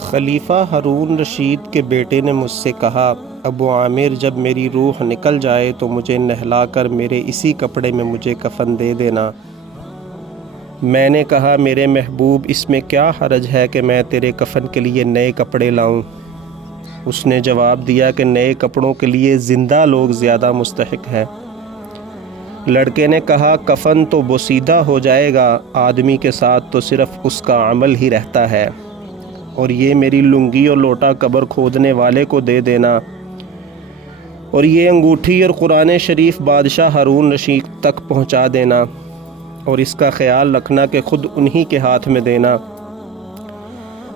خلیفہ ہارون رشید کے بیٹے نے مجھ سے کہا، ابو عامر جب میری روح نکل جائے تو مجھے نہلا کر میرے اسی کپڑے میں مجھے کفن دے دینا۔ میں نے کہا، میرے محبوب اس میں کیا حرج ہے کہ میں تیرے کفن کے لیے نئے کپڑے لاؤں؟ اس نے جواب دیا کہ نئے کپڑوں کے لیے زندہ لوگ زیادہ مستحق ہیں۔ لڑکے نے کہا، کفن تو بوسیدہ ہو جائے گا، آدمی کے ساتھ تو صرف اس کا عمل ہی رہتا ہے، اور یہ میری لنگی اور لوٹا قبر کھودنے والے کو دے دینا، اور یہ انگوٹھی اور قرآن شریف بادشاہ ہارون رشید تک پہنچا دینا، اور اس کا خیال رکھنا کہ خود انہی کے ہاتھ میں دینا،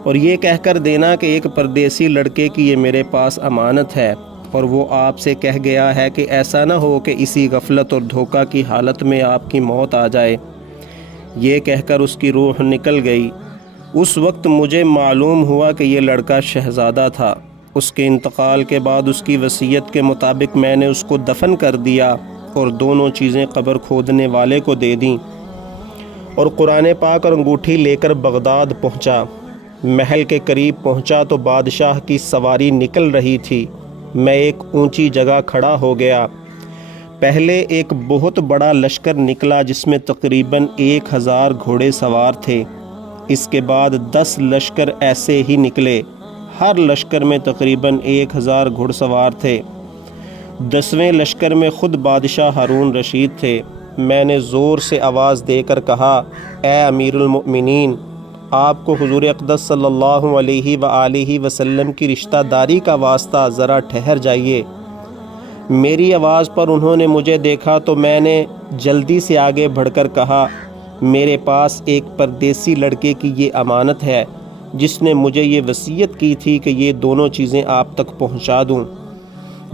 اور یہ کہہ کر دینا کہ ایک پردیسی لڑکے کی یہ میرے پاس امانت ہے، اور وہ آپ سے کہہ گیا ہے کہ ایسا نہ ہو کہ اسی غفلت اور دھوکہ کی حالت میں آپ کی موت آ جائے۔ یہ کہہ کر اس کی روح نکل گئی۔ اس وقت مجھے معلوم ہوا کہ یہ لڑکا شہزادہ تھا۔ اس کے انتقال کے بعد اس کی وصیت کے مطابق میں نے اس کو دفن کر دیا اور دونوں چیزیں قبر کھودنے والے کو دے دیں، اور قرآن پاک اور انگوٹھی لے کر بغداد پہنچا۔ محل کے قریب پہنچا تو بادشاہ کی سواری نکل رہی تھی۔ میں ایک اونچی جگہ کھڑا ہو گیا۔ پہلے ایک بہت بڑا لشکر نکلا جس میں تقریباً 1000 گھوڑے سوار تھے۔ اس کے بعد 10 لشکر ایسے ہی نکلے، ہر لشکر میں تقریباً 1000 گھڑ سوار تھے۔ 10ویں لشکر میں خود بادشاہ ہارون رشید تھے۔ میں نے زور سے آواز دے کر کہا، اے امیر المؤمنین، آپ کو حضور اقدس صلی اللہ علیہ وآلہ وسلم کی رشتہ داری کا واسطہ، ذرا ٹھہر جائیے۔ میری آواز پر انہوں نے مجھے دیکھا تو میں نے جلدی سے آگے بڑھ کر کہا، میرے پاس ایک پردیسی لڑکے کی یہ امانت ہے جس نے مجھے یہ وصیت کی تھی کہ یہ دونوں چیزیں آپ تک پہنچا دوں۔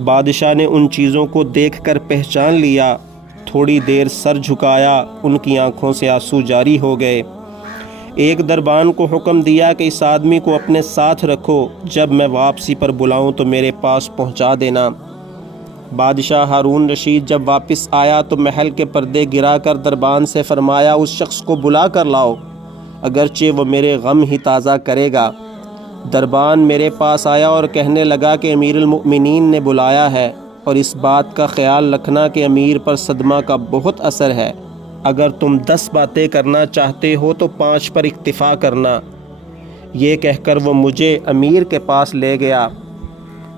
بادشاہ نے ان چیزوں کو دیکھ کر پہچان لیا، تھوڑی دیر سر جھکایا، ان کی آنکھوں سے آنسو جاری ہو گئے۔ ایک دربان کو حکم دیا کہ اس آدمی کو اپنے ساتھ رکھو، جب میں واپسی پر بلاؤں تو میرے پاس پہنچا دینا۔ بادشاہ ہارون رشید جب واپس آیا تو محل کے پردے گرا کر دربان سے فرمایا، اس شخص کو بلا کر لاؤ، اگرچہ وہ میرے غم ہی تازہ کرے گا۔ دربان میرے پاس آیا اور کہنے لگا کہ امیر المؤمنین نے بلایا ہے، اور اس بات کا خیال رکھنا کہ امیر پر صدمہ کا بہت اثر ہے۔ اگر تم 10 باتیں کرنا چاہتے ہو تو 5 پر اکتفا کرنا۔ یہ کہہ کر وہ مجھے امیر کے پاس لے گیا۔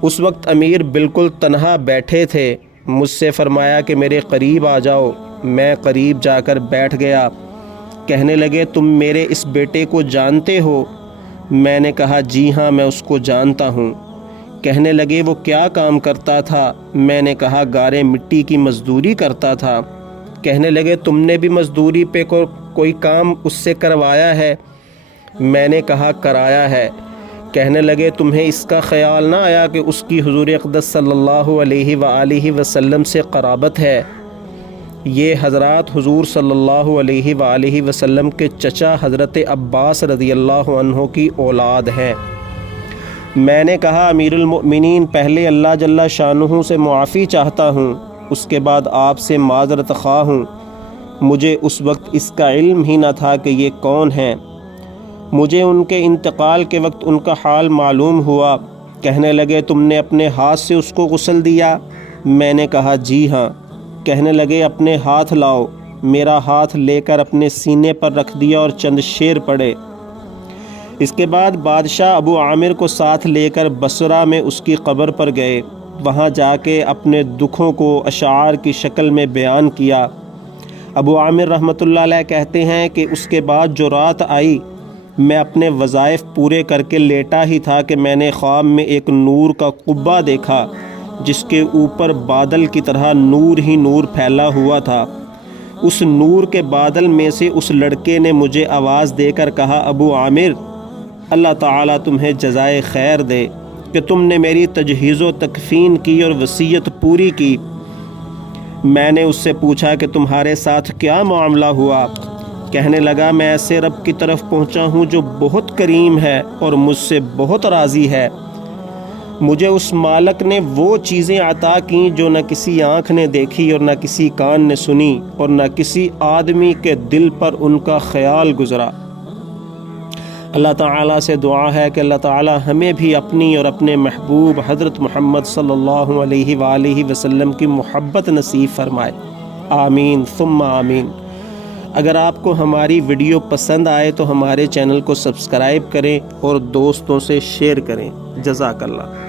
اس وقت امیر بالکل تنہا بیٹھے تھے۔ مجھ سے فرمایا کہ میرے قریب آ جاؤ۔ میں قریب جا کر بیٹھ گیا۔ کہنے لگے، تم میرے اس بیٹے کو جانتے ہو؟ میں نے کہا، جی ہاں، میں اس کو جانتا ہوں۔ کہنے لگے، وہ کیا کام کرتا تھا؟ میں نے کہا، گارے مٹی کی مزدوری کرتا تھا۔ کہنے لگے، تم نے بھی مزدوری پہ کوئی کام اس سے کروایا ہے؟ میں نے کہا، کرایا ہے۔ کہنے لگے، تمہیں اس کا خیال نہ آیا کہ اس کی حضور اقدس صلی اللہ علیہ وآلہ وسلم سے قرابت ہے؟ یہ حضرات حضور صلی اللہ علیہ وآلہ وسلم کے چچا حضرت عباس رضی اللہ عنہ کی اولاد ہیں۔ میں نے کہا، امیر المؤمنین، پہلے اللہ جل شانہ سے معافی چاہتا ہوں، اس کے بعد آپ سے معذرت خواہ ہوں۔ مجھے اس وقت اس کا علم ہی نہ تھا کہ یہ کون ہیں۔ مجھے ان کے انتقال کے وقت ان کا حال معلوم ہوا۔ کہنے لگے، تم نے اپنے ہاتھ سے اس کو غسل دیا؟ میں نے کہا، جی ہاں۔ کہنے لگے، اپنے ہاتھ لاؤ۔ میرا ہاتھ لے کر اپنے سینے پر رکھ دیا اور چند شعر پڑھے۔ اس کے بعد بادشاہ ابو عامر کو ساتھ لے کر بصرہ میں اس کی قبر پر گئے۔ وہاں جا کے اپنے دکھوں کو اشعار کی شکل میں بیان کیا۔ ابو عامر رحمۃ اللہ علیہ کہتے ہیں کہ اس کے بعد جو رات آئی، میں اپنے وظائف پورے کر کے لیٹا ہی تھا کہ میں نے خواب میں ایک نور کا قبہ دیکھا جس کے اوپر بادل کی طرح نور ہی نور پھیلا ہوا تھا۔ اس نور کے بادل میں سے اس لڑکے نے مجھے آواز دے کر کہا، ابو عامر، اللہ تعالیٰ تمہیں جزائے خیر دے کہ تم نے میری تجہیز و تکفین کی اور وصیت پوری کی۔ میں نے اس سے پوچھا کہ تمہارے ساتھ کیا معاملہ ہوا؟ کہنے لگا، میں ایسے رب کی طرف پہنچا ہوں جو بہت کریم ہے اور مجھ سے بہت راضی ہے۔ مجھے اس مالک نے وہ چیزیں عطا کیں جو نہ کسی آنکھ نے دیکھی اور نہ کسی کان نے سنی اور نہ کسی آدمی کے دل پر ان کا خیال گزرا۔ اللہ تعالیٰ سے دعا ہے کہ اللہ تعالیٰ ہمیں بھی اپنی اور اپنے محبوب حضرت محمد صلی اللہ علیہ وآلہ وسلم کی محبت نصیب فرمائے، آمین ثم آمین۔ اگر آپ کو ہماری ویڈیو پسند آئے تو ہمارے چینل کو سبسکرائب کریں اور دوستوں سے شیئر کریں۔ جزاک اللہ۔